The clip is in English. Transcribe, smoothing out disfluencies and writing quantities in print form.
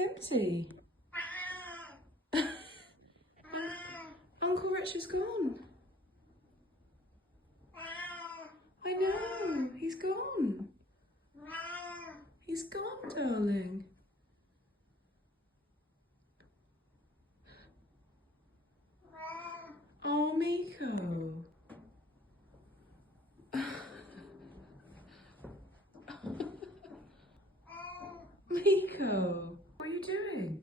It's empty. Uncle Richard's gone. I know, he's gone. He's gone, darling. Oh, Miko. Miko, what are you doing?